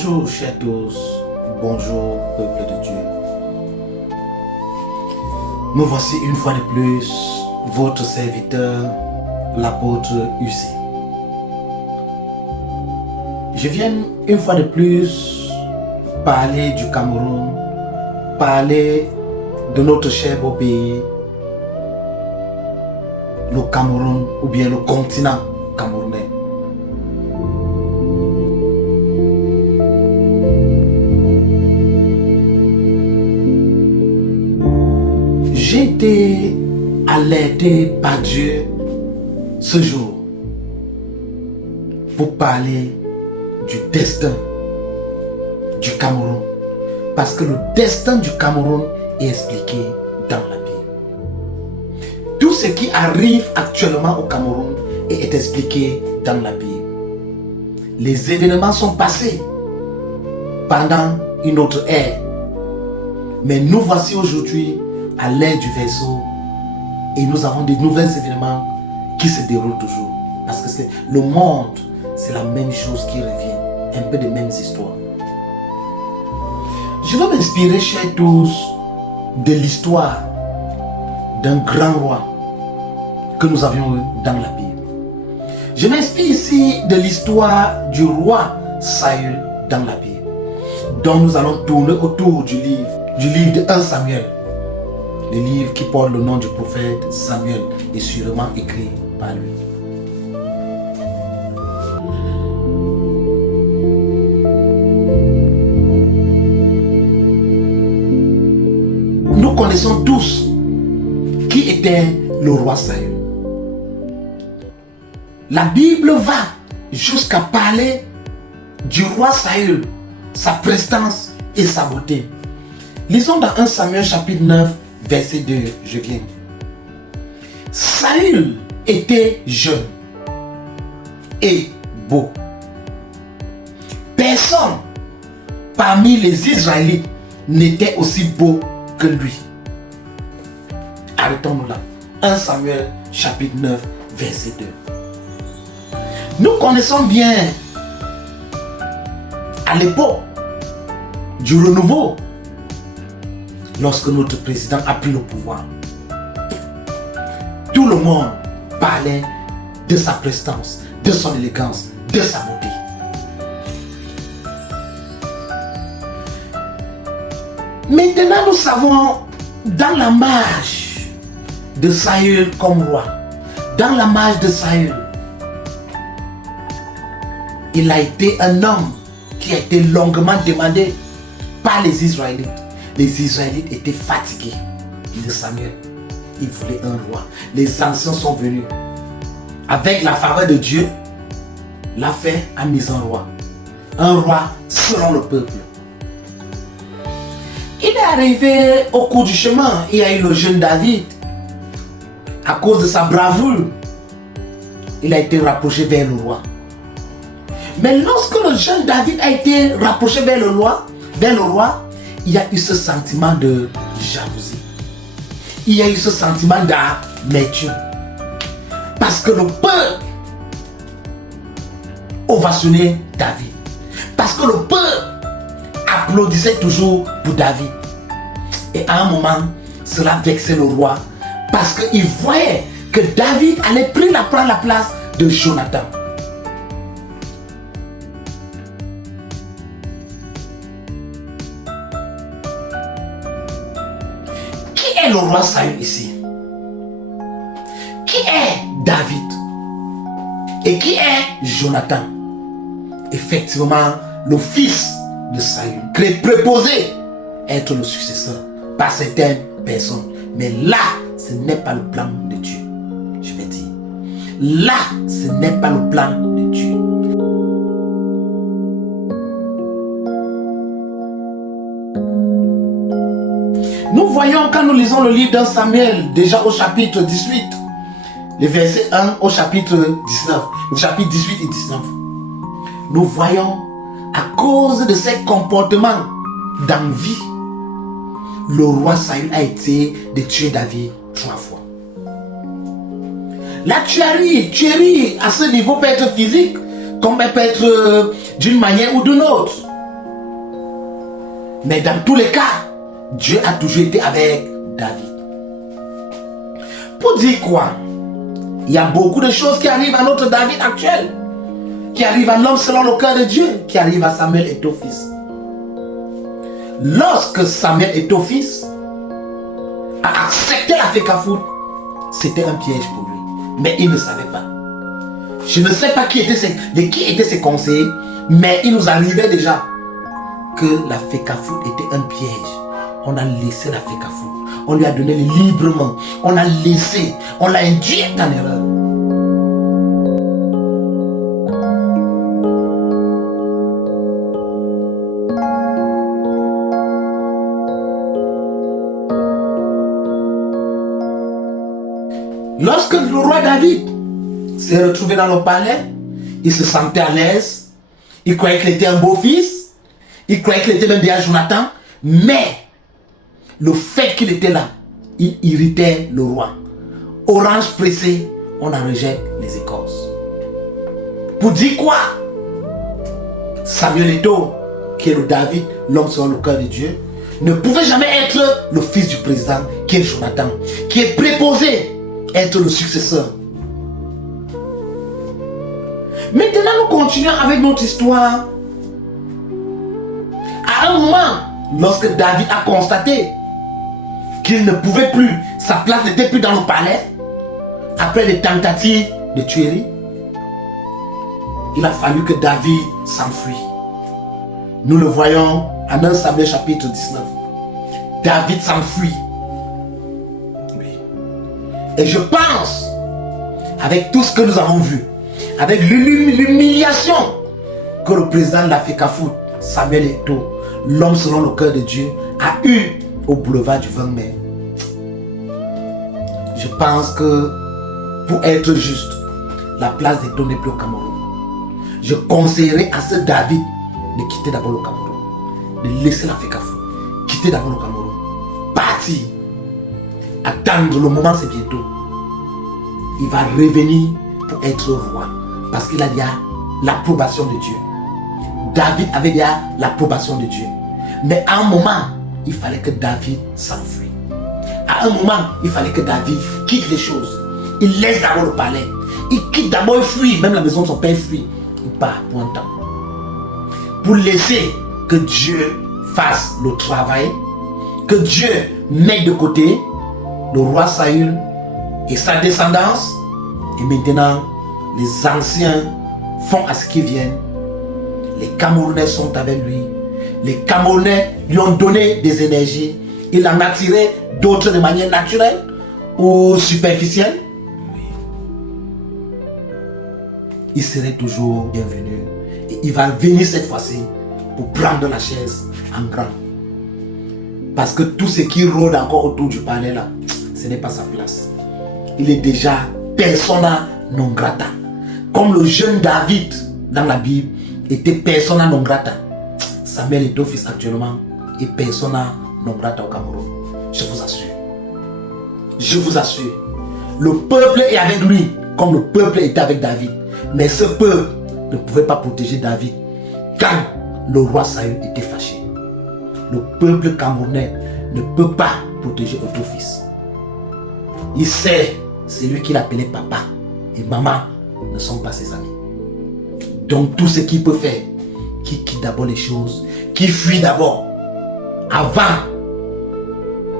Bonjour chers tous, bonjour peuple de Dieu. Me voici une fois de plus, votre serviteur, l'apôtre UC. Je viens une fois de plus parler du Cameroun, parler de notre cher beau pays, le Cameroun ou bien le continent camerounais. J'ai été alerté par Dieu ce jour pour parler du destin du Cameroun. Parce que le destin du Cameroun est expliqué dans la Bible. Tout ce qui arrive actuellement au Cameroun est expliqué dans la Bible. Les événements sont passés pendant une autre ère. Mais nous voici aujourd'hui à l'ère du vaisseau et nous avons de nouveaux événements qui se déroulent toujours. Parce que c'est le monde, c'est la même chose qui revient, un peu des mêmes histoires. Je veux m'inspirer, chers tous, de l'histoire d'un grand roi que nous avions eu dans la Bible. Je m'inspire ici de l'histoire du roi Saül dans la Bible, dont nous allons tourner autour du livre de 1 Samuel. Le livre qui porte le nom du prophète Samuel est sûrement écrit par lui. Nous connaissons tous qui était le roi Saül. La Bible va jusqu'à parler du roi Saül, sa prestance et sa beauté. Lisons dans 1 Samuel chapitre 9, verset 2, je viens. Saül était jeune et beau. Personne parmi les Israélites n'était aussi beau que lui. Arrêtons-nous là. 1 Samuel chapitre 9, verset 2. Nous connaissons bien à l'époque du renouveau, lorsque notre président a pris le pouvoir, tout le monde parlait de sa prestance, de son élégance, de sa beauté. Maintenant, nous savons, dans la marche de Saül comme roi, dans la marche de Saül, il a été un homme qui a été longuement demandé par les Israélites. Les Israélites étaient fatigués de Samuel. Ils voulaient un roi. Les anciens sont venus. Avec la faveur de Dieu, l'a fait a mis un roi. Un roi selon le peuple. Il est arrivé au cours du chemin. Il y a eu le jeune David. À cause de sa bravoure, il a été rapproché vers le roi. Mais lorsque le jeune David a été rapproché vers le roi, il y a eu ce sentiment de jalousie. Il y a eu ce sentiment d'amertume. Parce que le peuple ovationnait David. Parce que le peuple applaudissait toujours pour David. Et à un moment, cela vexait le roi. Parce qu'il voyait que David allait prendre la place de Jonathan. Le roi Saül ici? Qui est David? Et qui est Jonathan? Effectivement, le fils de Saül, préposé être le successeur par certaines personnes. Mais là, ce n'est pas le plan de Dieu. Je vais dire. Là, ce n'est pas le plan de Dieu. Nous voyons quand nous lisons le livre d'un Samuel, déjà au chapitre 18, les versets 1 au chapitre 19, le chapitre 18 et 19. Nous voyons, à cause de ses comportements d'envie, le roi Saül a été de tuer David 3 fois. La tuerie à ce niveau peut être physique, comme elle peut être d'une manière ou d'une autre. Mais dans tous les cas, Dieu a toujours été avec David. Pour dire quoi? Il y a beaucoup de choses qui arrivent à notre David actuel, qui arrivent à l'homme selon le cœur de Dieu, qui arrivent à Samuel et au fils. Lorsque Samuel et au fils a accepté la Fekafout, c'était un piège pour lui. Mais il ne savait pas. Je ne sais pas qui étaient ses conseillers, mais il nous arrivait déjà que la Fekafout était un piège. On a laissé la Fekafout. On lui a donné librement. On a laissé. On l'a induit en erreur. Lorsque le roi David s'est retrouvé dans le palais, il se sentait à l'aise. Il croyait qu'il était un beau fils. Il croyait qu'il était même derrière Jonathan. Mais le fait qu'il était là, il irritait le roi. Orange pressé, on en rejette les écorces. Pour dire quoi? Samuel Eto'o, qui est le David, l'homme selon le cœur de Dieu, ne pouvait jamais être le fils du président, qui est Jonathan, qui est préposé être le successeur. Maintenant, nous continuons avec notre histoire. À un moment, lorsque David a constaté qu'il ne pouvait plus, sa place n'était plus dans le palais, après des tentatives de tuerie, il a fallu que David s'enfuit. Nous le voyons en 1 Samuel chapitre 19. David s'enfuit. Oui. Et je pense, avec tout ce que nous avons vu, avec l'humiliation que le président de la Fekafout, Samuel Eto'o, l'homme selon le cœur de Dieu, a eu au boulevard du 20 mai. Je pense que pour être juste, la place d'Eto'o n'est plus au Cameroun. Je conseillerais à ce David de quitter d'abord le Cameroun, de laisser la Fekafout, quitter d'abord le Cameroun, partir, attendre, le moment c'est bientôt. Il va revenir pour être roi, parce qu'il a déjà l'approbation de Dieu. David avait déjà l'approbation de Dieu. Mais à un moment, il fallait que David s'enfuit. À un moment, il fallait que David quitte les choses. Il laisse d'abord le palais. Il quitte d'abord, il fuit. Même la maison de son père fuit. Il part pour un temps. Pour laisser que Dieu fasse le travail. Que Dieu mette de côté le roi Saül et sa descendance. Et maintenant, les anciens font à ce qu'ils viennent. Les Camerounais sont avec lui. Les Camerounais lui ont donné des énergies. Il en a tiré d'autres de manière naturelle ou superficielle. Il serait toujours bienvenu. Et il va venir cette fois-ci pour prendre la chaise en grand. Parce que tout ce qui rôde encore autour du palais là, ce n'est pas sa place. Il est déjà persona non grata. Comme le jeune David dans la Bible était persona non grata. Samuel Eto'o fils actuellement est persona non grata au Cameroun. Je vous assure. Je vous assure. Le peuple est avec lui comme le peuple était avec David. Mais ce peuple ne pouvait pas protéger David quand le roi Saül était fâché. Le peuple camerounais ne peut pas protéger Eto'o fils. Il sait, c'est lui qui l'appelait papa. Et maman ne sont pas ses amis. Donc tout ce qu'il peut faire, qu'il quitte d'abord les choses, qu'il fuit d'abord, avant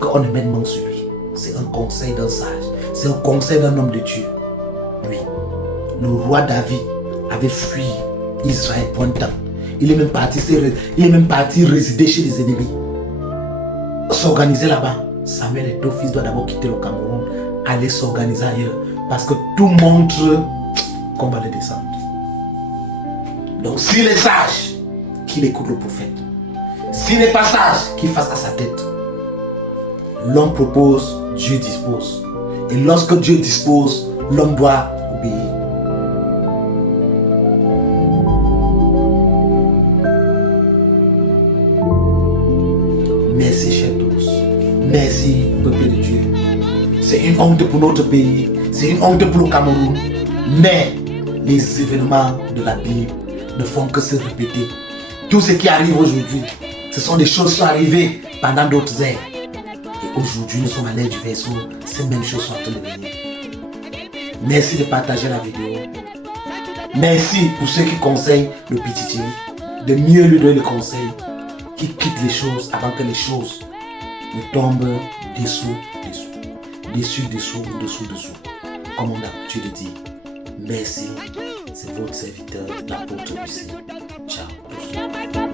qu'on ne mette main sur lui. C'est un conseil d'un sage, c'est un conseil d'un homme de Dieu. Oui, le roi David avait fui Israël pour un temps. Il est même parti résider chez les ennemis. S'organiser là-bas. Samuel Eto'o fils doit d'abord quitter le Cameroun, aller s'organiser ailleurs. Parce que tout montre qu'on va le descendre. Donc s'il est sage, qu'il écoute le prophète. S'il n'est pas sage, qu'il fasse à sa tête. L'homme propose, Dieu dispose. Et lorsque Dieu dispose, l'homme doit obéir. Merci, chers tous. Merci, peuple de Dieu. C'est une honte pour notre pays. C'est une honte pour le Cameroun. Mais les événements de la Bible ne font que se répéter. Tout ce qui arrive aujourd'hui, Ce sont des choses qui sont arrivées pendant d'autres ères. Et aujourd'hui, nous sommes à l'ère du verseau. Ces mêmes choses sont en train de venir. Merci de partager la vidéo. Merci pour ceux qui conseillent le petit de mieux lui donner le conseil, qui quitte les choses avant que les choses ne tombent dessous. Comme on a l'habitude de dire. Merci, c'est votre serviteur, l'apôtre Lucie. Ciao.